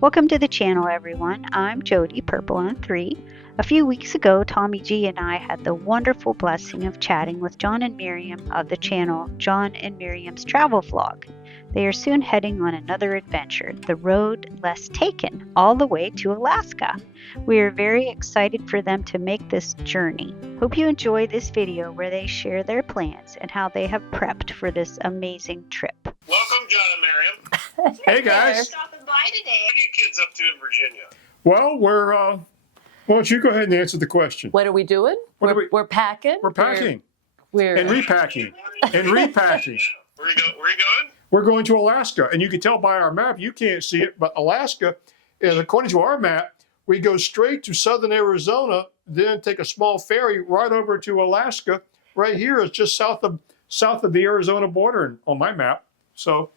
Welcome to the channel, everyone. I'm Jody, Purple on 3. A few weeks ago, Tommy G and I had the wonderful blessing of chatting with John and Miriam of the channel John and Miriam's Travel Vlog. They are soon heading on another adventure, the road less taken, all the way to Alaska. We are very excited for them to make this journey. Hope you enjoy this video where they share their plans and how they have prepped for this amazing trip. Welcome, John and Miriam. Hey guys. Stopping by today. What are you kids up to in Virginia? Well, why don't you go ahead and answer the question? What are we doing? We're packing. We're packing. We're And repacking. And repacking. Where are you going? We're going to Alaska. And you can tell by our map, you can't see it, but Alaska, and according to our map, we go straight to southern Arizona, then take a small ferry right over to Alaska. Right here is just south of the Arizona border on my map. So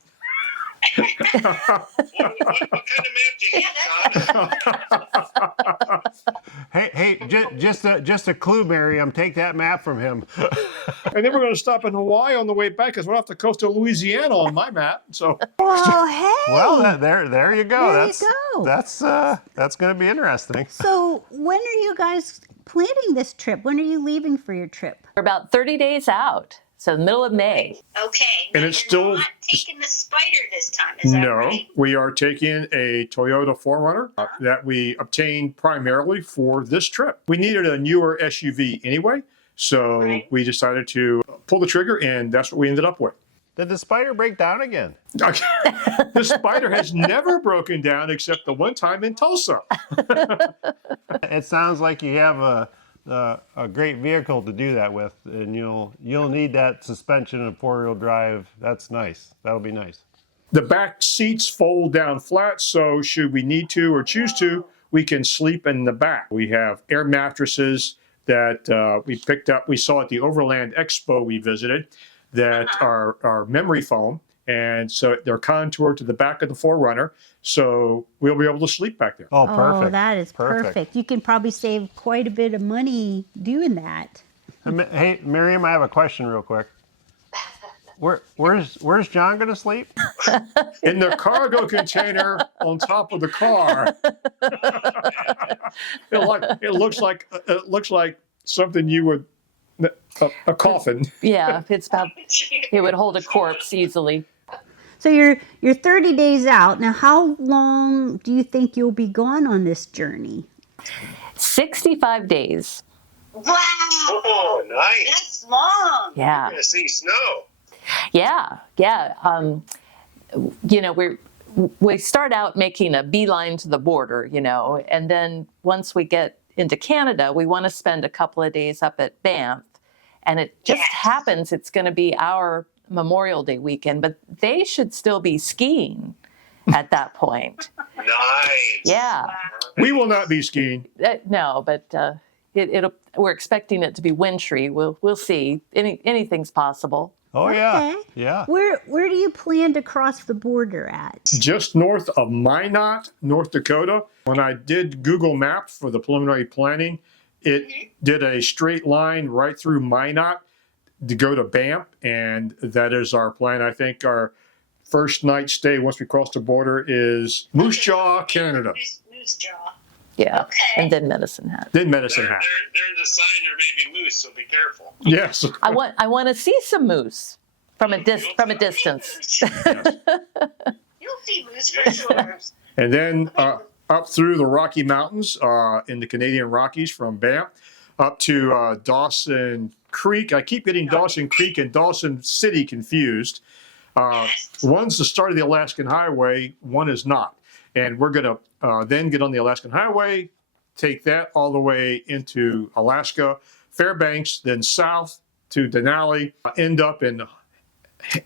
what kind of map do you have? Hey, just a clue, Miriam. Take that map from him. And then we're going to stop in Hawaii on the way back because we're off the coast of Louisiana on my map. So Oh, hey. Well, there you go. There you go. That's going to be interesting. So when are you guys planning this trip? When are you leaving for your trip? We're about 30 days out, so the middle of May. Okay. And it's still not taking the SpYder this time, is that no, right? we are taking a Toyota 4Runner that we obtained primarily for this trip. We needed a newer SUV anyway, so we decided to pull the trigger, and that's what we ended up with. Did the SpYder break down again? The SpYder has never broken down except the one time in Tulsa. It sounds like you have a great vehicle to do that with, and you'll need that suspension and four-wheel drive. That's nice. That'll be nice. The back seats fold down flat, so should we need to or choose to, we can sleep in the back. We have air mattresses that we picked up. We saw at the Overland Expo we visited that are memory foam. And so they're contoured to the back of the 4Runner, so we'll be able to sleep back there. Oh, perfect. Oh, that is perfect. You can probably save quite a bit of money doing that. Hey, Miriam, I have a question real quick. Where's John going to sleep? In the cargo container on top of the car. It looks like something you would a coffin. Yeah, it would hold a corpse easily. So you're 30 days out. Now, how long do you think you'll be gone on this journey? 65 days. Wow. Oh, nice. That's long. Yeah. You're going to see snow. Yeah. We start out making a beeline to the border, and then once we get into Canada, we want to spend a couple of days up at Banff. And it just happens it's going to be our Memorial Day weekend, but they should still be skiing at that point. Nice. Yeah. We will not be skiing. No, but we're expecting it to be wintry. We'll see. Anything's possible. Oh, Okay. yeah. Where do you plan to cross the border at? Just north of Minot, North Dakota. When I did Google Maps for the preliminary planning, it did a straight line right through Minot to go to Banff, and that is our plan. I think our first night stay once we cross the border is Moose Jaw, Canada. Moose Jaw. Yeah. Okay. And then Medicine Hat. Then Medicine Hat. There's a sign there may be moose, so be careful. Yes. I want to see some moose from a distance. You'll see moose for sure. And then up through the Rocky Mountains in the Canadian Rockies from Banff up to Dawson Creek. I keep getting Dawson Creek and Dawson City confused. One's the start of the Alaskan Highway, one is not. And we're going to then get on the Alaskan Highway, take that all the way into Alaska, Fairbanks, then south to Denali, end up in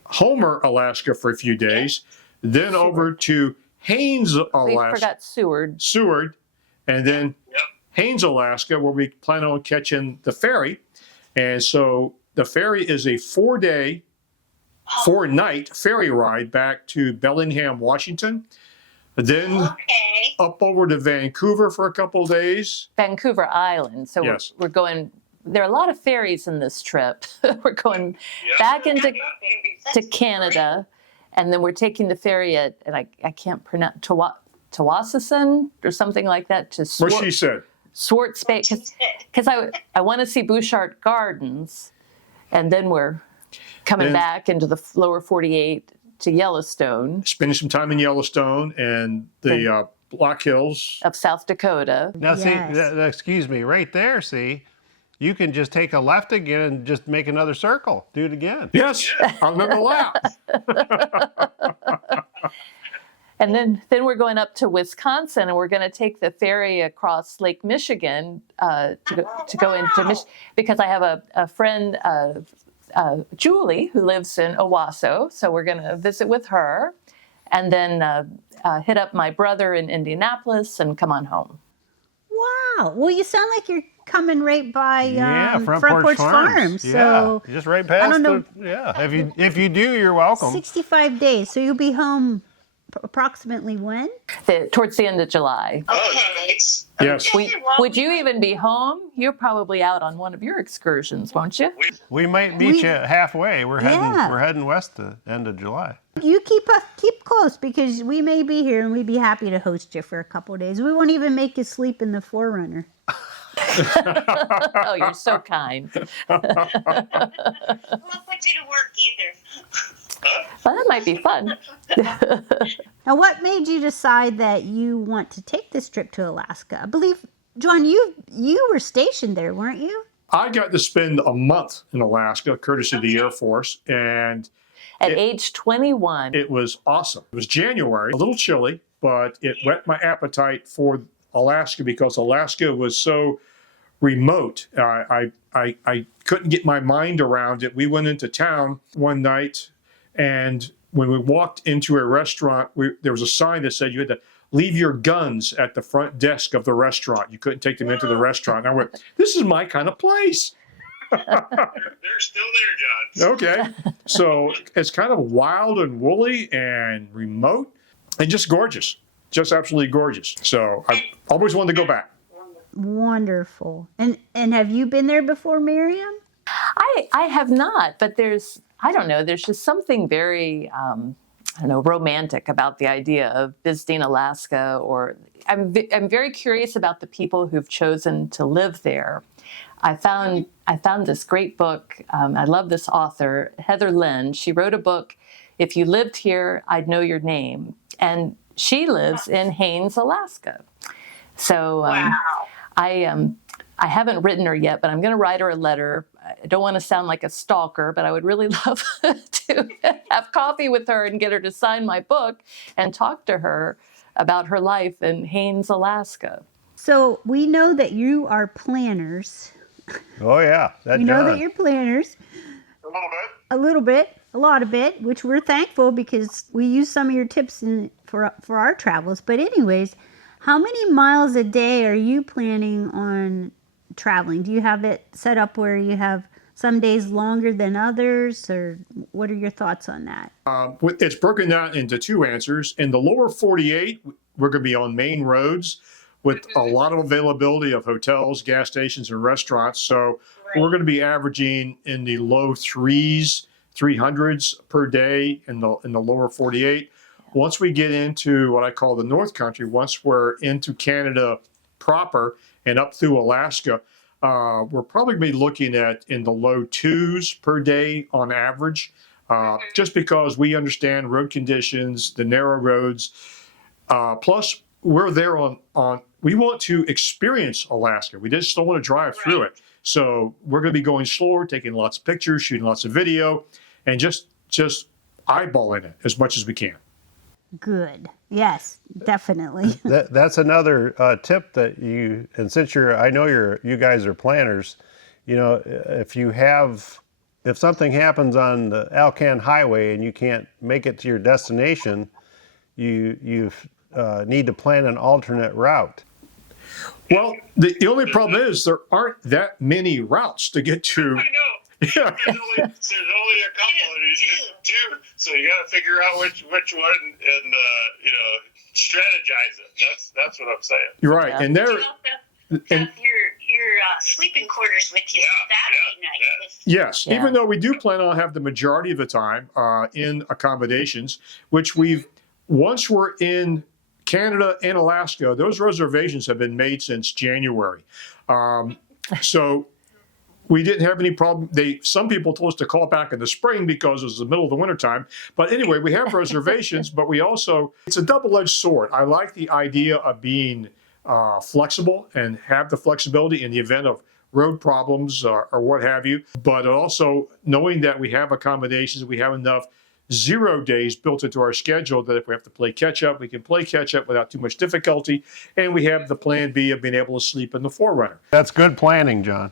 Homer, Alaska for a few days, then over to Haines, Alaska. We forgot Seward. And then Haines, Alaska, where we plan on catching the ferry. And so the ferry is a 4-day, 4-night ferry ride back to Bellingham, Washington. Then up over to Vancouver for a couple of days. Vancouver Island. So we're going. There are a lot of ferries in this trip. We're going back into Canada, and then we're taking the ferry at, and I can't pronounce, Tawassison or something like that to What she said. Swartz Bay, because I want to see Bouchard Gardens, and then we're coming back into the lower 48 to Yellowstone. Spending some time in Yellowstone and the Black Hills of South Dakota. Now, Yes. see, excuse me, right there, see, you can just take a left again and just make another circle. Do it again. Yes, on the lap. And then we're going up to Wisconsin, and we're going to take the ferry across Lake Michigan to go into Michigan, because I have a friend, Julie, who lives in Owasso, so we're going to visit with her, and then hit up my brother in Indianapolis and come on home. Wow. Well, you sound like you're coming right by Front Porch Porch Farms. Yeah, So just right past. I don't know. If you do, you're welcome. 65 days. So you'll be home approximately when? Towards the end of July. Okay. Yes. Would you even be home? You're probably out on one of your excursions, won't you? We might meet you halfway. We're heading west to end of July. You keep close, because we may be here and we'd be happy to host you for a couple of days. We won't even make you sleep in the Forerunner. Oh, you're so kind. I won't put you to work either. Well, that might be fun. Now, what made you decide that you want to take this trip to Alaska? I believe, John, you were stationed there, weren't you? I got to spend a month in Alaska, courtesy of the Air Force, and At age 21. it was awesome. It was January, a little chilly, but it whet my appetite for Alaska because Alaska was so remote. I couldn't get my mind around it. We went into town one night, and when we walked into a restaurant, there was a sign that said you had to leave your guns at the front desk of the restaurant. You couldn't take them into the restaurant. And I went, this is my kind of place. They're still there, John. Okay. So it's kind of wild and woolly and remote and just gorgeous. Just absolutely gorgeous. So I always wanted to go back. Wonderful. And have you been there before, Miriam? I have not, but there's just something very, romantic about the idea of visiting Alaska, or I'm very curious about the people who've chosen to live there. I found this great book. I love this author, Heather Lynn. She wrote a book, If You Lived Here, I'd Know Your Name. And she lives in Haines, Alaska. So I haven't written her yet, but I'm going to write her a letter. I don't want to sound like a stalker, but I would really love to have coffee with her and get her to sign my book and talk to her about her life in Haines, Alaska. So we know that you are planners. Oh yeah, We know that you're planners. A little bit. A little bit, a lot of it, which we're thankful because we use some of your tips for our travels. But anyways, how many miles a day are you planning on traveling? Do you have it set up where you have some days longer than others, or what are your thoughts on that? It's broken down into two answers. In the lower 48, we're going to be on main roads with a lot of availability of hotels, gas stations, and restaurants. So we're going to be averaging in the low 300s per day in the lower 48. Once we get into what I call the North Country, once we're into Canada proper and up through Alaska, we're probably going to be looking at in the low 2s per day on average, just because we understand road conditions, the narrow roads. Plus, we're there we want to experience Alaska. We just don't want to drive through it. So we're going to be going slower, taking lots of pictures, shooting lots of video, and just eyeballing it as much as we can. Good. Yes, definitely. That's another tip that and since I know you guys are planners, if something happens on the Alcan Highway and you can't make it to your destination, you need to plan an alternate route. Well, the only problem is there aren't that many routes to get to. I know. Yeah. There's only a couple, and it's two. So you got to figure out which one and strategize it. That's what I'm saying. You're right, Yeah. and there. You also have your sleeping quarters with you. That'd be nice. Yes, Yeah. even though we do plan on have the majority of the time in accommodations, which once we're in Canada and Alaska, those reservations have been made since January. So we didn't have any problem. Some people told us to call back in the spring because it was the middle of the winter time. But anyway, we have reservations, but we also, it's a double-edged sword. I like the idea of being flexible and have the flexibility in the event of road problems or what have you. But also knowing that we have accommodations, we have enough 0 days built into our schedule that if we have to play catch up, we can play catch up without too much difficulty. And we have the plan B of being able to sleep in the Forerunner. That's good planning, John.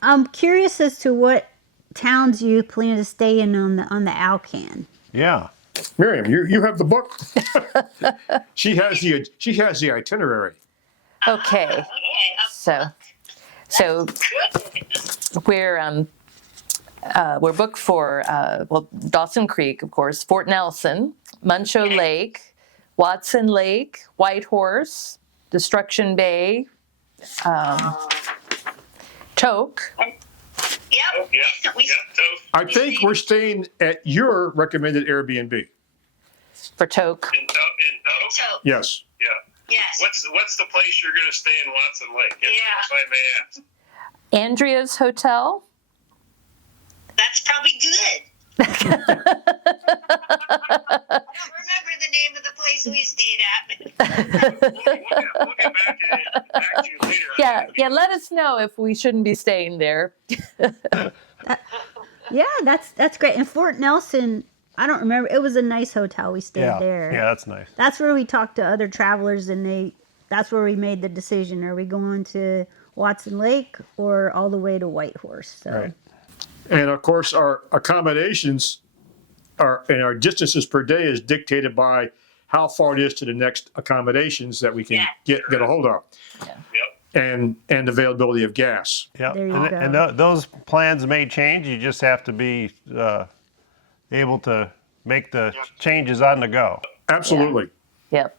I'm curious as to what towns you plan to stay in on the Alcan. Yeah. Miriam, you have the book. She has the itinerary. Okay. So we're booked for Dawson Creek, of course, Fort Nelson, Muncho Lake, Watson Lake, Whitehorse, Destruction Bay, Toke. Yep. I think we're staying at your recommended Airbnb. For Toke. In Toke? Yes. Yeah. Yes. What's the place you're going to stay in Watson Lake? If I may ask. Andrea's Hotel. That's probably good. I don't remember the name of the place we stayed at. We'll get back to you later. Yeah, let us know if we shouldn't be staying there. Yeah, that's great. And Fort Nelson, I don't remember. It was a nice hotel. We stayed there. Yeah, that's nice. That's where we talked to other travelers, and that's where we made the decision. Are we going to Watson Lake or all the way to Whitehorse? So. Right. And of course, our accommodations and our distances per day is dictated by how far it is to the next accommodations that we can get a hold of. Yep. And availability of gas. Yeah, There you and go. those plans may change. You just have to be able to make the changes on the go. Absolutely. Yep.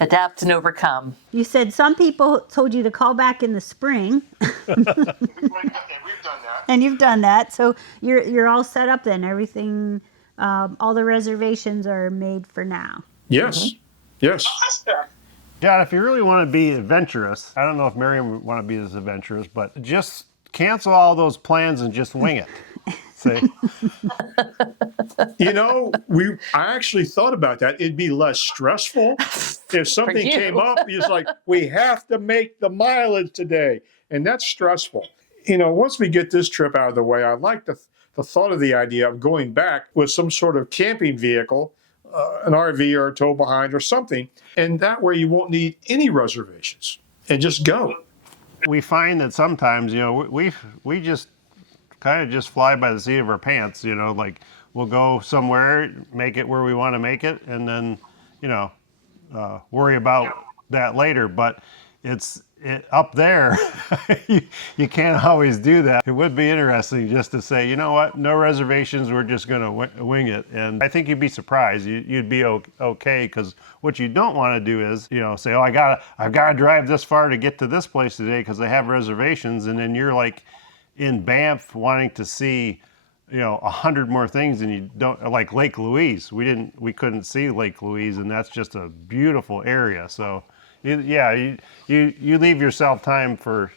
Adapt and overcome. You said some people told you to call back in the spring, We've done that. and you've done that. So you're all set up then. Everything, all the reservations are made for now. Yes. Yes. Awesome. John, if you really want to be adventurous, I don't know if Miriam would want to be as adventurous, but just cancel all those plans and just wing it. Say, I actually thought about that. It'd be less stressful if something came up. It's like, we have to make the mileage today. And that's stressful. Once we get this trip out of the way, I like the thought of the idea of going back with some sort of camping vehicle, an RV or a tow behind or something. And that way you won't need any reservations and just go. we find that sometimes, we just kind of just fly by the seat of our pants, like we'll go somewhere, make it where we want to make it, and then, worry about that later. But up there, you can't always do that. It would be interesting just to say, you know what, no reservations, we're just going to wing it. And I think you'd be surprised. You'd be okay, because what you don't want to do is, say, oh, I've got to drive this far to get to this place today because I have reservations, and then you're like in Banff wanting to see 100 more things, and you don't, like Lake Louise. We couldn't see Lake Louise, and that's just a beautiful area. So you leave yourself time for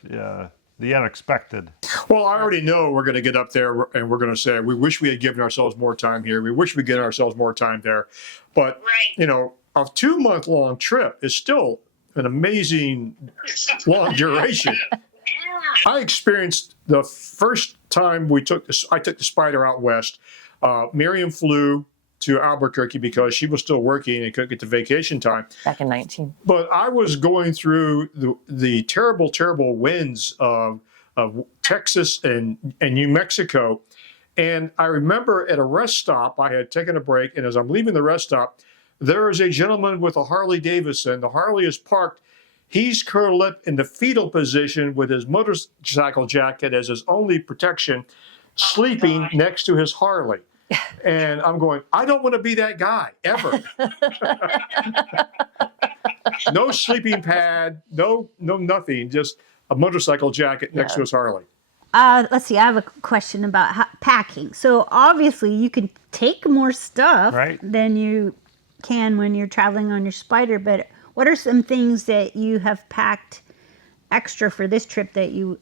the unexpected. Well, I already know we're going to get up there and we're going to say, we wish we had given ourselves more time here. We wish we'd given ourselves more time there. But, a 2-month-long trip is still an amazing long duration. I experienced the first time I took the SpYder out west. Miriam flew to Albuquerque because she was still working and couldn't get to vacation time. Back in 19. But I was going through the terrible, terrible winds of Texas and New Mexico. And I remember at a rest stop, I had taken a break. And as I'm leaving the rest stop, there is a gentleman with a Harley Davidson. The Harley is parked. He's curled up in the fetal position with his motorcycle jacket as his only protection, sleeping next to his Harley. And I'm going, I don't want to be that guy, ever. No sleeping pad, no nothing, just a motorcycle jacket next to his Harley. Let's see, I have a question about packing. So obviously you can take more stuff Right. than you can when you're traveling on your SpYder, but what are some things that you have packed extra for this trip that you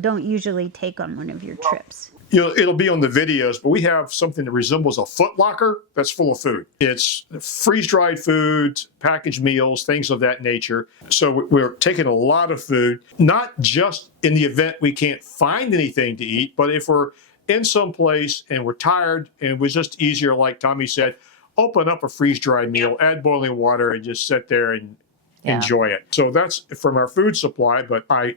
don't usually take on one of your trips? It'll be on the videos, but we have something that resembles a foot locker that's full of food. It's freeze-dried foods, packaged meals, things of that nature. So we're taking a lot of food, not just in the event we can't find anything to eat, but if we're in some place and we're tired and it was just easier, like Tommy said, open up a freeze-dried meal, add boiling water, and just sit there and enjoy it. So that's from our food supply, but I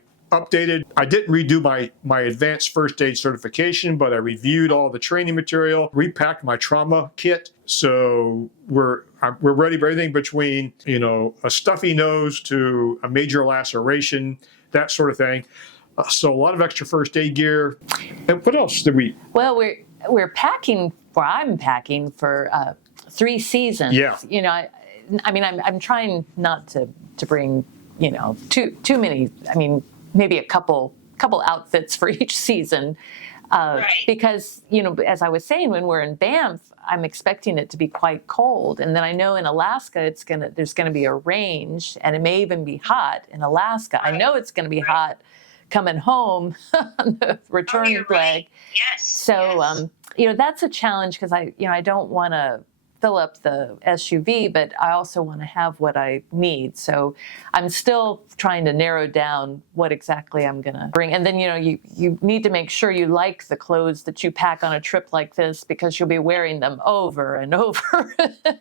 didn't redo my advanced first aid certification, but I reviewed all the training material, repacked my trauma kit. So we're ready for everything between, a stuffy nose to a major laceration, that sort of thing. So a lot of extra first aid gear. And what else did we? Well, we're packing, I'm packing for 3 seasons. Yeah. I'm trying not to bring, too many. Maybe a couple outfits for each season, because as I was saying, when we're in Banff, I'm expecting it to be quite cold, and then I know in Alaska there's gonna be a range, and it may even be hot in Alaska. I know it's gonna be hot coming home on the return leg. Right. Yes. So that's a challenge because I don't want to fill up the SUV, but I also want to have what I need. So I'm still trying to narrow down what exactly I'm going to bring. And then, you need to make sure you like the clothes that you pack on a trip like this, because you'll be wearing them over and over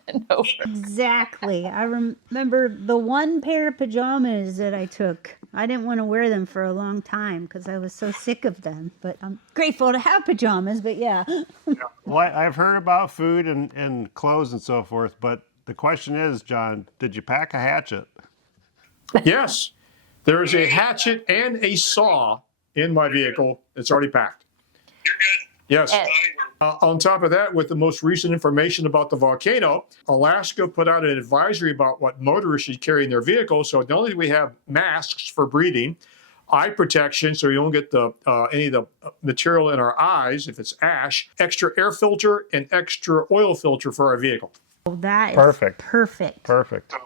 and over. Exactly. I remember the one pair of pajamas that I took. I didn't want to wear them for a long time because I was so sick of them, but I'm grateful to have pajamas, but yeah. Well, I've heard about food and clothes and so forth, but the question is, John, did you pack a hatchet? Yes. There is a hatchet and a saw in my vehicle. It's already packed. You're good. Yes. Ed. On top of that, with the most recent information about the volcano, Alaska put out an advisory about what motorists should carry in their vehicles. So not only do we have masks for breathing, eye protection so you don't get any of the material in our eyes if it's ash, extra air filter, and extra oil filter for our vehicle. Oh, that is Perfect. perfect. So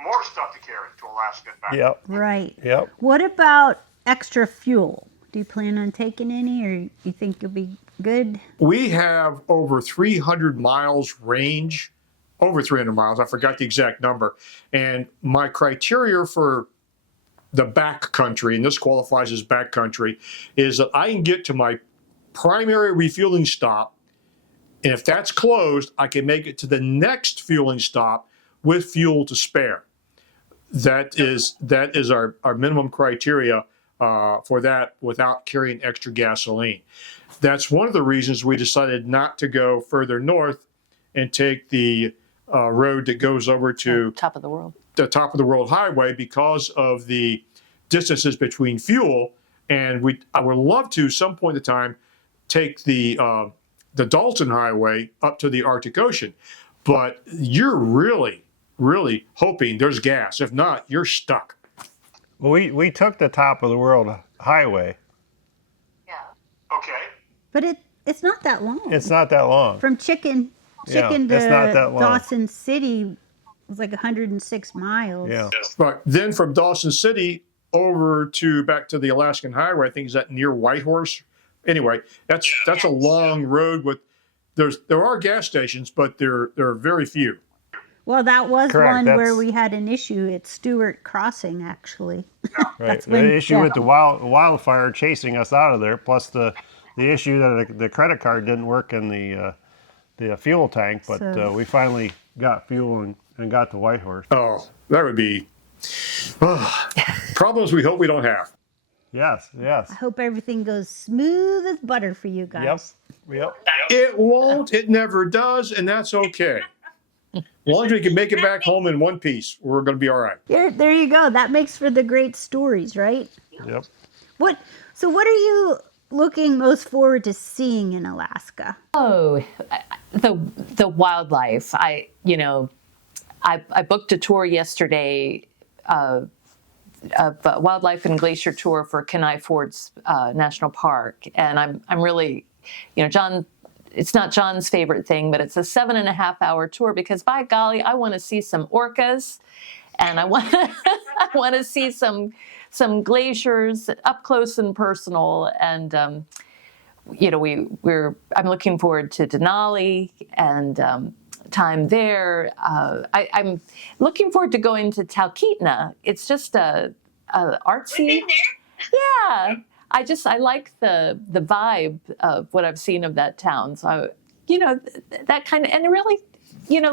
more stuff to carry to Alaska and back. Yep. Right. Yep. What about extra fuel? Do you plan on taking any, or you think you'll be good? We have over 300 miles range, over 300 miles. I forgot the exact number. And my criteria for the back country, and this qualifies as back country, is that I can get to my primary refueling stop, and if that's closed, I can make it to the next fueling stop with fuel to spare. That is our minimum criteria for that without carrying extra gasoline. That's one of the reasons we decided not to go further north and take the road that goes over to Top of the world. the top of the world highway, because of the distances between fuel. And I would love to, some point in time, take the Dalton Highway up to the Arctic Ocean. But you're really, really hoping there's gas. If not, you're stuck. Well, we took the top of the world highway. Yeah. Okay. But it's not that long. It's not that long. From Chicken Yeah, to it's not that long. Dawson City was like 106 miles. Yeah. Right. Then from Dawson City over to back to the Alaskan Highway, I think is that near Whitehorse. Anyway, that's a long road with there are gas stations, but there are very few. Well, that was Correct, one where that's- we had an issue at Stewart Crossing, actually. Right. That's The when- issue yeah. with the wildfire chasing us out of there, plus the issue that the credit card didn't work in the fuel tank, but So- we finally got fuel and got to Whitehorse. Oh, that would be problems we hope we don't have. Yes, yes. I hope everything goes smooth as butter for you guys. Yep. It won't. It never does, and that's okay. As long as we can make it back home in one piece, we're going to be all right. There you go. That makes for the great stories, right? Yep. So what are you looking most forward to seeing in Alaska? Oh, the wildlife. I booked a tour yesterday, a wildlife and glacier tour for Kenai Ford's National Park, and I'm really, John it's not John's favorite thing, but it's a 7.5-hour tour because by golly, I want to see some orcas, and I want I want to see some glaciers up close and personal. And I'm looking forward to Denali and time there. I'm looking forward to going to Talkeetna. It's just a artsy. We've been there. Yeah, I like the vibe of what I've seen of that town. So, that kind of, and really,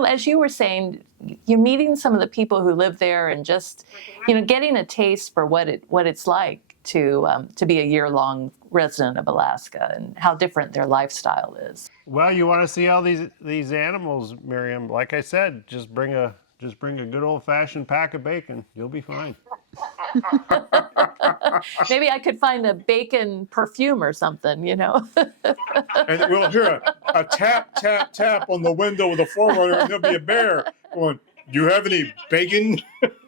as you were saying, you're meeting some of the people who live there and just, getting a taste for what it's like to be a year-long resident of Alaska and how different their lifestyle is. Well, you want to see all these animals, Miriam? Like I said, just bring a good old-fashioned pack of bacon. You'll be fine. Maybe I could find a bacon perfume or something, And we'll hear a tap, tap, tap on the window with a 4-runner, and there'll be a bear going, "Do you have any bacon?"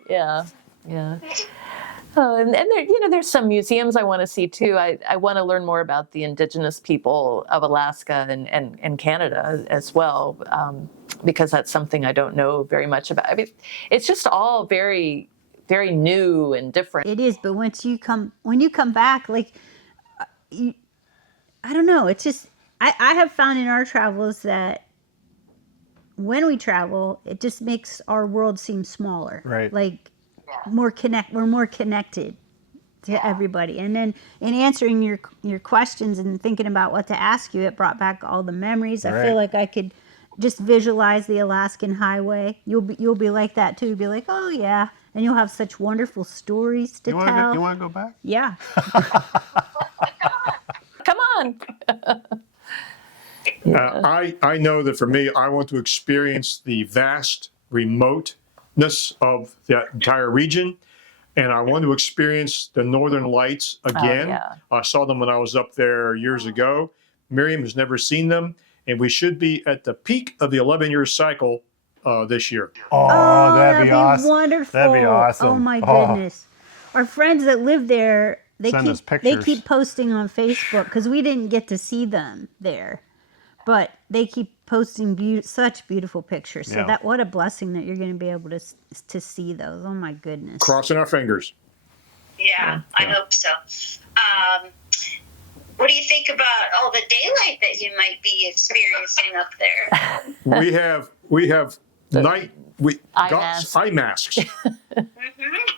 Yeah. And there, there's some museums I want to see too. I want to learn more about the indigenous people of Alaska and Canada as well, because that's something I don't know very much about. I mean, it's just all very, very new and different. It is, but when you come back, like, I don't know. It's just I have found in our travels that when we travel, it just makes our world seem smaller. Right. Like we're more connected to everybody. And then in answering your questions and thinking about what to ask you, it brought back all the memories. I feel like I could just visualize the Alaskan highway. You'll be like that too. You'll be like, oh yeah, and you'll have such wonderful stories to tell. You want to go back? Yeah. Come on. I know that for me, I want to experience the vast remoteness of that entire region, and I want to experience the Northern Lights again. Yeah. I saw them when I was up there years ago. Miriam has never seen them, and we should be at the peak of the 11-year cycle this year. Oh, that'd be awesome. Wonderful. That'd be awesome. Oh my goodness. Our friends that live there, Send us they pictures. keep posting on Facebook because we didn't get to see them there, but they keep posting such beautiful pictures. So Yeah. what a blessing that you're going to be able to see those. Oh my goodness. Crossing our fingers. Yeah, I hope so. What do you think about all the daylight that you might be experiencing up there? We have eye eye masks,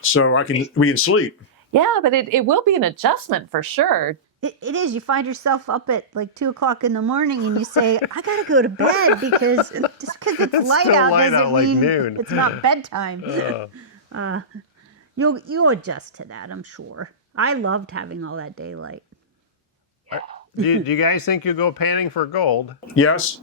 so we can sleep. Yeah, but it will be an adjustment for sure. It is. You find yourself up at like 2:00 in the morning and you say, I got to go to bed because just because it's light still out light doesn't out like mean noon. it's not bedtime. You'll adjust to that, I'm sure. I loved having all that daylight. Do you guys think you'll go panning for gold? Yes.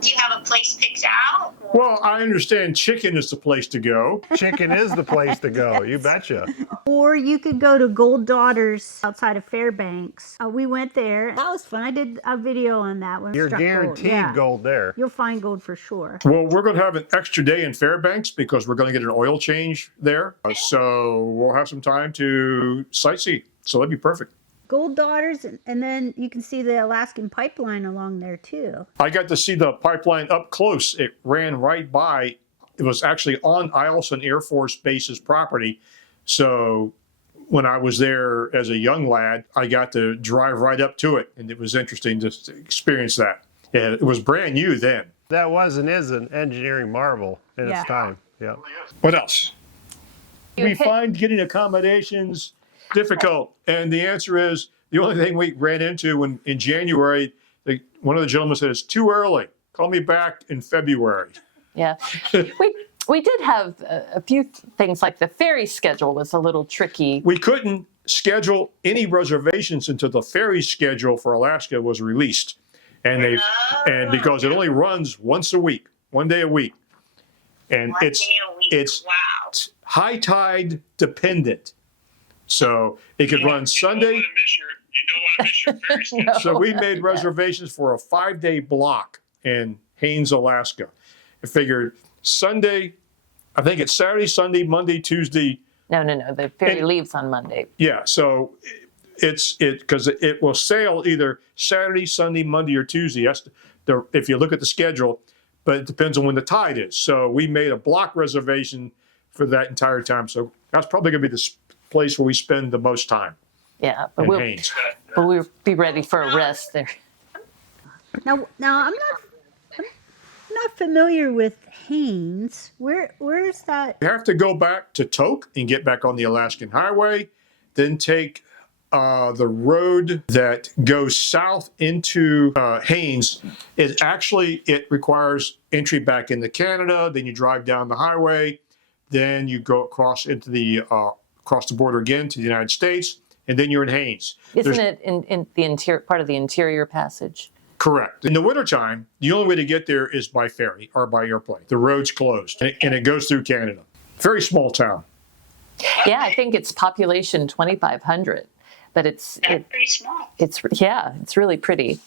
Do you have a place picked out? Well, I understand chicken is the place to go. Chicken is the place to go. You betcha. Or you could go to Gold Daughters outside of Fairbanks. We went there. That was fun. I did a video on that one. You're Struck guaranteed Yeah. gold there. You'll find gold for sure. Well, we're going to have an extra day in Fairbanks because we're going to get an oil change there. So we'll have some time to sightsee. So that'd be perfect. Gold Daughters, and then you can see the Alaskan pipeline along there too. I got to see the pipeline up close. It ran right by. It was actually on Eielson Air Force Base's property. So when I was there as a young lad, I got to drive right up to it, and it was interesting to experience that. Yeah, it was brand new then. That was and is an engineering marvel in its time. Yeah. What else? We find getting accommodations difficult, and the answer is the only thing we ran into in January, one of the gentlemen said, it's too early. Call me back in February. Yeah. We did have a few things, like the ferry schedule was a little tricky. We couldn't schedule any reservations until the ferry schedule for Alaska was released. And because it only runs once a week, one day a week. And it's wow. high tide dependent. So it could run Sunday. You don't want to miss your ferry schedule. So we made reservations for a 5-day block in Haines, Alaska. I figured Sunday, I think it's Saturday, Sunday, Monday, Tuesday. No. The ferry leaves on Monday. Yeah. So because it will sail either Saturday, Sunday, Monday, or Tuesday. If you look at the schedule, but it depends on when the tide is. So we made a block reservation for that entire time. So that's probably going to be the place where we spend the most time. Yeah, in but Haines. we'll be ready for a rest there. Now I'm not familiar with Haines. Where is that? You have to go back to Tok and get back on the Alaskan Highway, then take the road that goes south into Haines. It requires entry back into Canada. Then you drive down the highway. Then you go across the border again to the United States, and then you're in Haines. Isn't it in the interior part of the interior passage? Correct. In the wintertime, the only way to get there is by ferry or by airplane. The road's closed, and it goes through Canada. Very small town. Yeah, I think it's population 2,500, but it's pretty small. It's really pretty.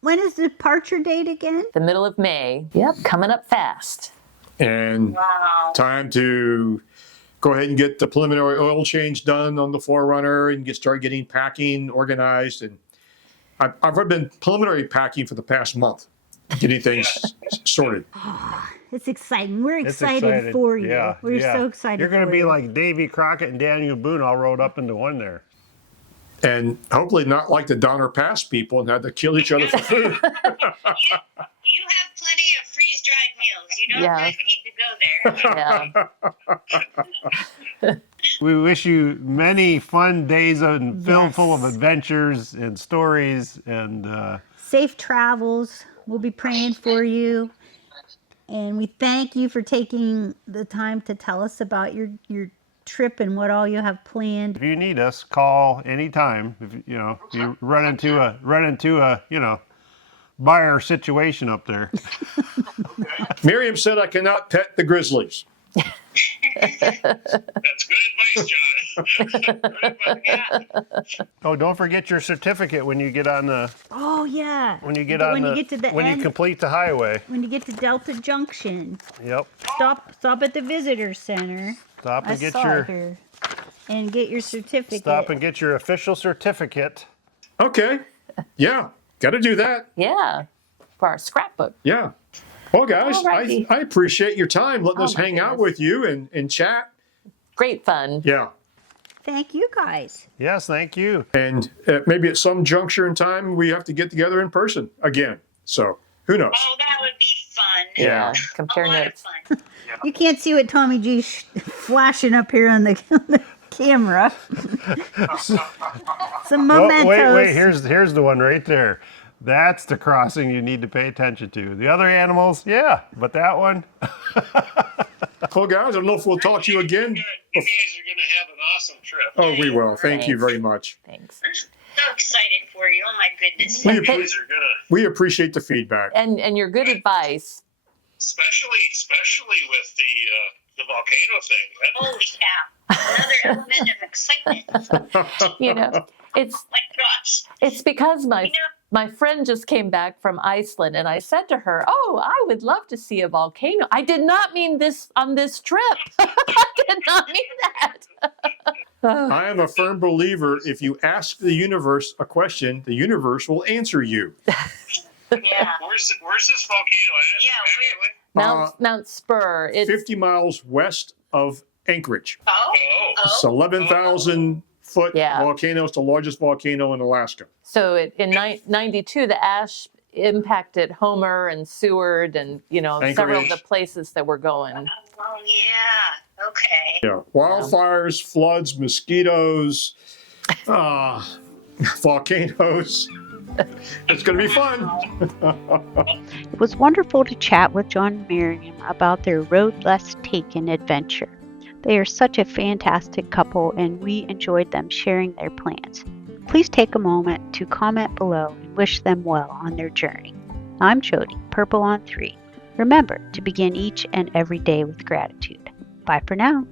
When is the departure date again? The middle of May. Yep, coming up fast. And time to go ahead and get the preliminary oil change done on the Forerunner and start getting packing organized. And I've been preliminary packing for the past month, getting things sorted. It's exciting. We're excited for you. Yeah, We're so excited. You're going to for be you. like Davy Crockett and Daniel Boone all rolled up into one there. And hopefully not like the Donner Pass people and had to kill each other for food. You have plenty of freeze-dried meals. You don't really need to go there. Yeah. We wish you many fun days and filled full of adventures and stories and Safe travels. We'll be praying for you. And we thank you for taking the time to tell us about your trip and what all you have planned. if you need us, call anytime. If you run into a buyer situation up there. Miriam said I cannot pet the grizzlies. That's good advice, John. Good advice. Oh, don't forget your certificate when you get on the Oh yeah. when you get to the when end, you complete the highway. when you get to Delta Junction, Yep. stop at the visitor center. Stop I and get saw your it here. And get your certificate. stop and get your official certificate. Okay. Yeah. Got to do that. Yeah, for our scrapbook. Yeah. Well, guys, Alrighty. I appreciate your time letting us my hang out goodness. with you and chat. Great fun. Yeah. Thank you guys. Yes, thank you. And maybe at some juncture in time, we have to get together in person again. So who knows? Oh, that would be fun. Yeah. Compare A lot notes. of fun. You can't see what Tommy G flashing up here on the camera. Some Oh, mementos. wait, here's the one right there. That's the crossing you need to pay attention to. The other animals, yeah, but that one. Well, guys, I don't know if we'll talk to you again. You guys are going to have an awesome trip. Oh, we will. Thank you very much. Thanks. So excited for you. Oh my goodness. We, You guys are going to, we appreciate the feedback. And your good advice. especially with the volcano thing. Holy cow. Another element of excitement. You know, it's Oh my gosh. it's because my friend just came back from Iceland, and I said to her, "Oh, I would love to see a volcano." I did not mean this on this trip. I did not mean that. I am a firm believer if you ask the universe a question, the universe will answer you. Yeah. Where's this volcano at? Yeah, actually? Mount Spur. It's 50 miles west of Anchorage. Oh. It's 11,000 foot Yeah. volcano. It's the largest volcano in Alaska. so in 92, the ash impacted Homer and Seward, and several of Anchorage. the places that we're going. Oh yeah. Okay. Yeah, wildfires, floods, mosquitoes, volcanoes. It's going to be fun. It was wonderful to chat with John and Miriam about their road less taken adventure. They are such a fantastic couple, and we enjoyed them sharing their plans. Please take a moment to comment below and wish them well on their journey. I'm Jody, Purple on 3. Remember to begin each and every day with gratitude. Bye for now.